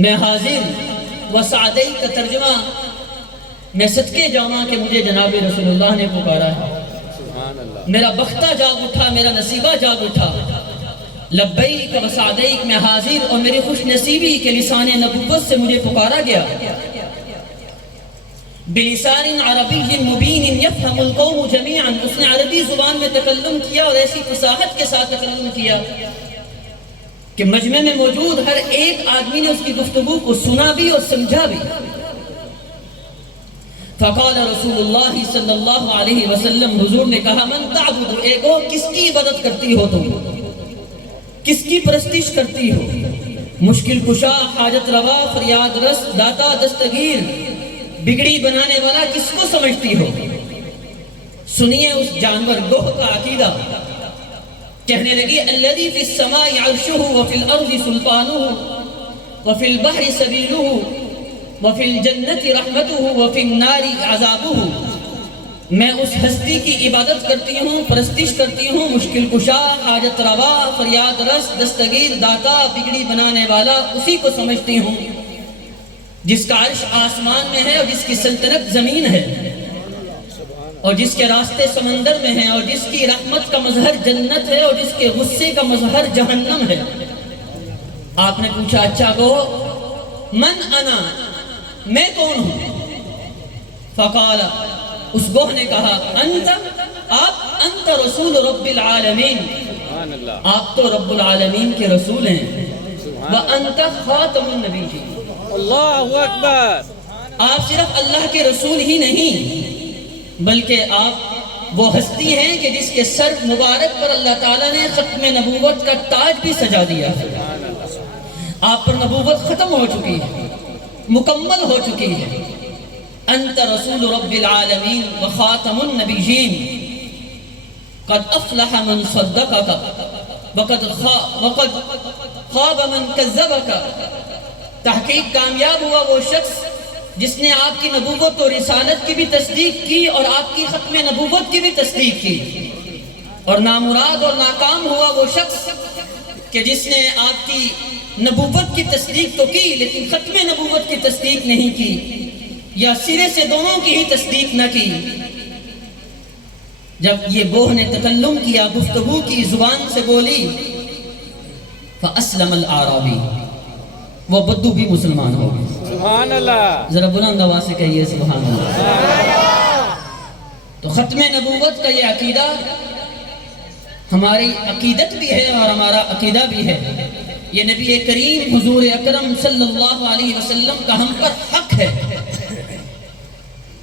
میں حاضر و سعدی کا ترجمہ میں صدقے جاواں کہ مجھے جناب رسول اللہ نے پکارا ہے۔ میرا بختہ جاگ اٹھا، میرا نصیبہ جاگ اٹھا، لبیک و سعدیک میں حاضر، اور میری خوش نصیبی کے لسان نبوت سے مجھے پکارا گیا۔ بلسان عربی مبین یفہم القوم جمیعا، اس نے عربی زبان میں تکلم کیا اور ایسی فصاحت کے ساتھ تکلم کیا کہ مجمع میں موجود ہر ایک آدمی نے اس کی گفتگو کو سنا بھی اور سمجھا بھی۔ فقال رسول اللہ صلی اللہ علیہ وسلم، حضور نے کہا، من تعبد، ایگو کس کی عبادت کرتی ہو تم، کس کی پرستش کرتی ہو؟ مشکل کشا، حاجت روا، فریاد رس، داتا، دستگیر، بگڑی بنانے والا کس کو سمجھتی ہو؟ سنیے اس جانور گوہ کا عقیدہ۔ کہنے لگی، الذی فی السماء عرشہ وفی الارض سلطانہ وفی البحر سبیلہ وفی الجنت رحمتہ وفی النار عذابہ۔ میں اس ہستی کی عبادت کرتی ہوں، پرستش کرتی ہوں، مشکل کشا، حاجت روا، فریاد رس، دستگیر، داتا، بگڑی بنانے والا اسی کو سمجھتی ہوں جس کا عرش آسمان میں ہے اور جس کی سلطنت زمین ہے اور جس کے راستے سمندر میں ہیں اور جس کی رحمت کا مظہر جنت ہے اور جس کے غصے کا مظہر جہنم ہے۔ آپ نے پوچھا، اچھا گو من انا، میں کون ہوں؟ فقال، اس گوہ نے کہا، انت رسول رب العالمین، آپ تو رب العالمین کے رسول ہیں، وانت خاتم النبیین، اللہ اکبر، آپ صرف اللہ کے رسول ہی نہیں بلکہ آپ وہ ہستی ہیں کہ جس کے سر مبارک پر اللہ تعالیٰ نے ختم نبوت کا تاج بھی سجا دیا ہے۔ آپ پر نبوت ختم ہو چکی ہے، مکمل ہو چکی ہے۔ انت رسول رب العالمین وخاتم النبیین، قد افلح من صدقک وقد خاب من کذبک۔ تحقیق کامیاب ہوا وہ شخص جس نے آپ کی نبوت اور رسالت کی بھی تصدیق کی اور آپ کی ختم نبوت کی بھی تصدیق کی، اور نامراد اور ناکام ہوا وہ شخص کہ جس نے آپ کی نبوت کی تصدیق تو کی لیکن ختم نبوت کی تصدیق نہیں کی، یا سرے سے دونوں کی ہی تصدیق نہ کی۔ جب یہ گوہ نے تکلم کیا، گفتگو کی، زبان سے بولی، فَأَسْلَمَ الْأَعْرَابِي، وہ بدو بھی مسلمان ہو گئے۔ سبحان اللہ، ذرا بلند آواز سے کہیے سبحان اللہ۔ تو ختم نبوت کا یہ عقیدہ ہماری عقیدت بھی ہے اور ہمارا عقیدہ بھی ہے۔ یہ نبی کریم حضور اکرم صلی اللہ علیہ وسلم کا ہم پر حق ہے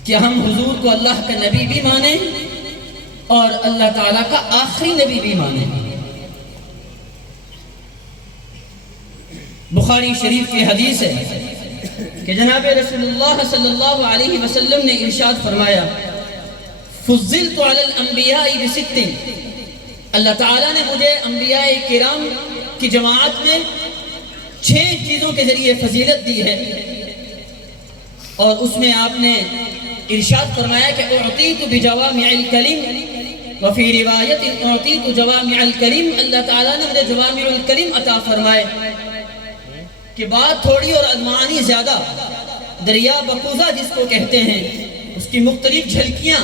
کہ ہم حضور کو اللہ کا نبی بھی مانیں اور اللہ تعالیٰ کا آخری نبی بھی مانیں۔ بخاری شریف کی حدیث ہے کہ جناب رسول اللہ صلی اللہ علیہ وسلم نے ارشاد فرمایا، فضلت علی الانبیاء بست، اللہ تعالیٰ نے مجھے انبیاء کرام کی جماعت میں 6 چیزوں کے ذریعے فضیلت دی ہے، اور اس میں آپ نے ارشاد فرمایا کہ اعطیت بجوامع الکلم، وفی روایت اعطیت جوامع الکلم، اللہ تعالیٰ نے مجھے جوامع الکلم عطا فرمائے کہ بات تھوڑی اور معانی زیادہ۔ دریا بقوزہ جس کو کہتے ہیں، اس کی مختلف جھلکیاں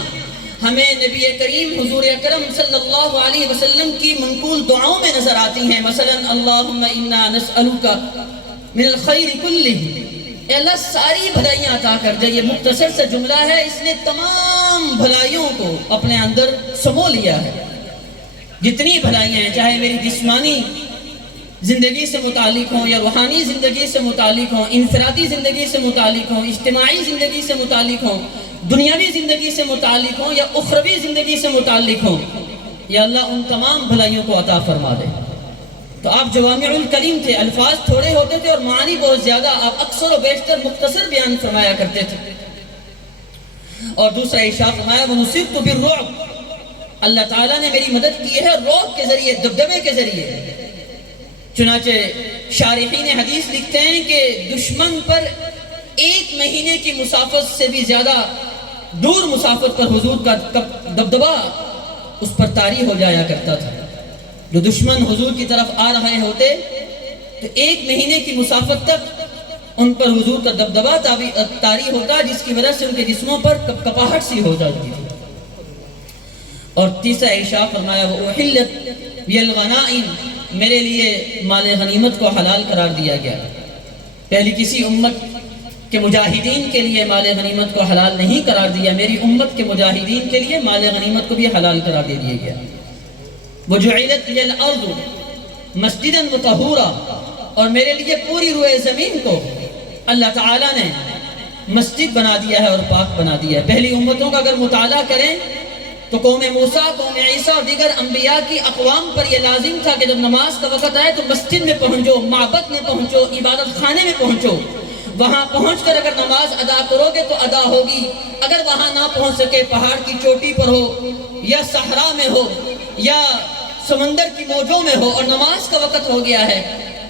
ہمیں نبی کریم حضور اکرم صلی اللہ علیہ وسلم کی منقول دعاؤں میں نظر آتی ہیں۔ مثلا اللہم انا نسألک من الخیر کلہ، اے اللہ ساری بھلائیاں عطا کر دے۔ یہ مختصر سا جملہ ہے، اس نے تمام بھلائیوں کو اپنے اندر سمو لیا ہے۔ جتنی بھلائیاں ہیں، چاہے میری جسمانی زندگی سے متعلق ہوں یا روحانی زندگی سے متعلق ہوں، انفرادی زندگی سے متعلق ہوں، اجتماعی زندگی سے متعلق ہوں، دنیاوی زندگی سے متعلق ہوں یا اخروی زندگی سے متعلق ہوں، یا اللہ ان تمام بھلائیوں کو عطا فرما دے۔ تو آپ جوامع الکلم تھے، الفاظ تھوڑے ہوتے تھے اور معانی بہت زیادہ، آپ اکثر و بیشتر مختصر بیان فرمایا کرتے تھے۔ اور دوسرا ارشاد فرمایا، وَنُصِرْتُ بِالرُّعْبِ، اللہ تعالیٰ نے میری مدد کی ہے رعب کے ذریعے، دبدبے کے ذریعے۔ چنانچہ شارحین حدیث لکھتے ہیں کہ دشمن پر 1 مہینے کی مسافت سے بھی زیادہ دور مسافت پر حضور کا دبدبہ اس پر طاری ہو جایا کرتا تھا۔ جو دشمن حضور کی طرف آ رہے ہوتے تو 1 مہینے کی مسافت تک ان پر حضور کا دبدبہ طاری ہوتا جس کی وجہ سے ان کے جسموں پر کپاہٹ سی ہو جاتی تھی۔ اور تیسرا ارشاد فرمایا وَأُحِلَّتْ لِيَ الْغَنَائِمُ، میرے لیے مال غنیمت کو حلال قرار دیا گیا۔ پہلی کسی امت کے مجاہدین کے لیے مال غنیمت کو حلال نہیں قرار دیا، میری امت کے مجاہدین کے لیے مال غنیمت کو بھی حلال قرار دے دیا گیا۔ وَجُعِلَتْ لِيَ الْأَرْضُ مَسْجِدًا وَطَهُورًا، اور میرے لیے پوری روئے زمین کو اللہ تعالیٰ نے مسجد بنا دیا ہے اور پاک بنا دیا ہے۔ پہلی امتوں کا اگر مطالعہ کریں تو قوم موسیٰ، قوم عیسیٰ اور دیگر انبیاء کی اقوام پر یہ لازم تھا کہ جب نماز کا وقت آئے تو مسجد میں پہنچو، معبد میں پہنچو، عبادت خانے میں پہنچو۔ وہاں پہنچ کر اگر نماز ادا کرو گے تو ادا ہوگی۔ اگر وہاں نہ پہنچ سکے، پہاڑ کی چوٹی پر ہو یا صحرا میں ہو یا سمندر کی موجوں میں ہو اور نماز کا وقت ہو گیا ہے،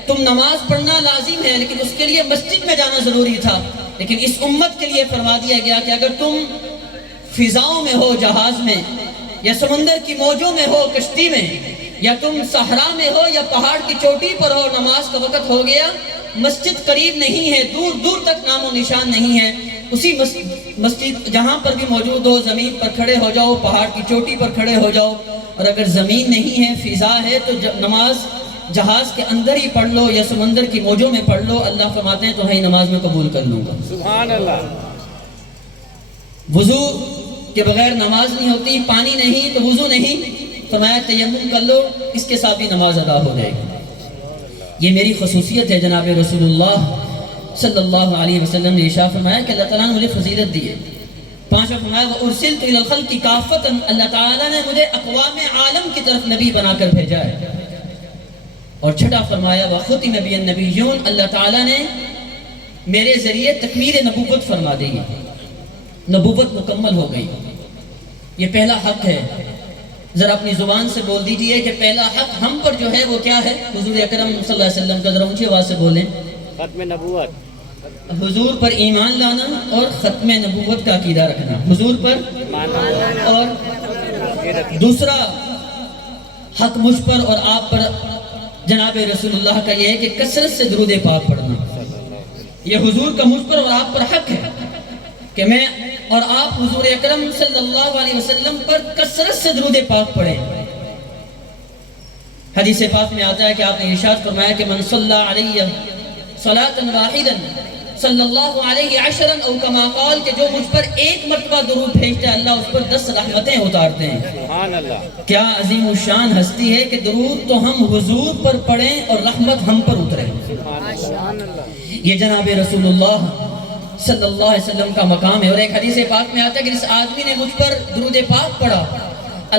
تم نماز پڑھنا لازم ہے، لیکن اس کے لیے مسجد میں جانا ضروری تھا۔ لیکن اس امت کے لیے فرما دیا گیا کہ اگر تم فضاؤں میں ہو جہاز میں، یا سمندر کی موجوں میں ہو کشتی میں، یا تم صحرا میں ہو یا پہاڑ کی چوٹی پر ہو، نماز کا وقت ہو گیا، مسجد قریب نہیں ہے، دور دور تک نام و نشان نہیں ہے، اسی مسجد جہاں پر بھی موجود ہو زمین پر کھڑے ہو جاؤ، پہاڑ کی چوٹی پر کھڑے ہو جاؤ، اور اگر زمین نہیں ہے، فضا ہے، تو نماز جہاز کے اندر ہی پڑھ لو یا سمندر کی موجوں میں پڑھ لو، اللہ فرماتے ہیں تمہاری نماز میں قبول کر لوں گا۔ سبحان اللہ۔ وضو کے بغیر نماز نہیں ہوتی، پانی نہیں تو وضو نہیں، فرمایا تیمم کر لو، اس کے ساتھ بھی نماز ادا ہو جائے گی۔ یہ میری خصوصیت ہے جناب رسول اللہ صلی اللہ علیہ وسلم نے ارشاد فرمایا کہ اللہ تعالیٰ نے مجھے فضیلت دی ہے۔ پانچواں فرمایا وَأُرْسِلْتُ إِلَى الْخَلْقِ كَافَّةً، اللہ تعالیٰ نے مجھے اقوام عالم کی طرف نبی بنا کر بھیجا ہے۔ اور چھٹا فرمایا وَخُتِمَ بِيَ النَّبِيُّونَ، اللہ تعالیٰ نے میرے ذریعے تکمیل نبوت فرما دی ہے، نبوت مکمل ہو گئی۔ یہ پہلا حق ہے، ذرا اپنی زبان سے بول دیجئے کہ پہلا حق ہم پر جو ہے وہ کیا ہے؟ حضور اکرم صلی اللہ علیہ وسلم کا، ذرا اونچی آواز سے بولیں، ختم نبوت، حضور پر ایمان لانا اور ختم نبوت کا عقیدہ رکھنا، حضور پر۔ اور دوسرا حق مجھ پر اور آپ پر جناب رسول اللہ کا یہ ہے کہ کثرت سے درود پاک پڑھنا۔ یہ حضور کا مجھ پر اور آپ پر حق ہے کہ میں اور آپ حضور اکرم صلی اللہ علیہ وسلم پر کثرت سے درود پاک پڑھیں۔ حدیث پاک میں آتا ہے کہ آپ نے ارشاد فرمایا کہ من صلی علیہ صلاۃ واحدا صلی اللہ علیہ عشرا، او کما قال، کہ جو مجھ پر ایک مرتبہ درود بھیجتا ہے اللہ اس پر 10 رحمتیں اتارتے ہیں۔ سبحان اللہ۔ کیا عظیم الشان ہستی ہے کہ درود تو ہم حضور پر پڑھیں اور رحمت ہم پر اترے۔ سبحان اللہ۔ یہ جناب رسول اللہ صلی اللہ علیہ وسلم کا مقام ہے۔ اور ایک حدیث پاک میں آتا ہے کہ جس آدمی نے مجھ پر درود پاک پڑھا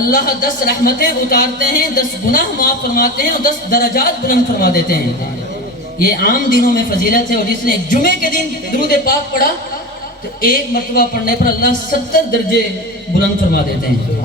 اللہ 10 رحمتیں اتارتے ہیں، 10 گناہ معاف فرماتے ہیں اور 10 درجات بلند فرما دیتے ہیں۔ یہ عام دنوں میں فضیلت ہے، اور جس نے جمعے کے دن درود پاک پڑھا تو ایک مرتبہ پڑھنے پر اللہ 70 درجے بلند فرما دیتے ہیں۔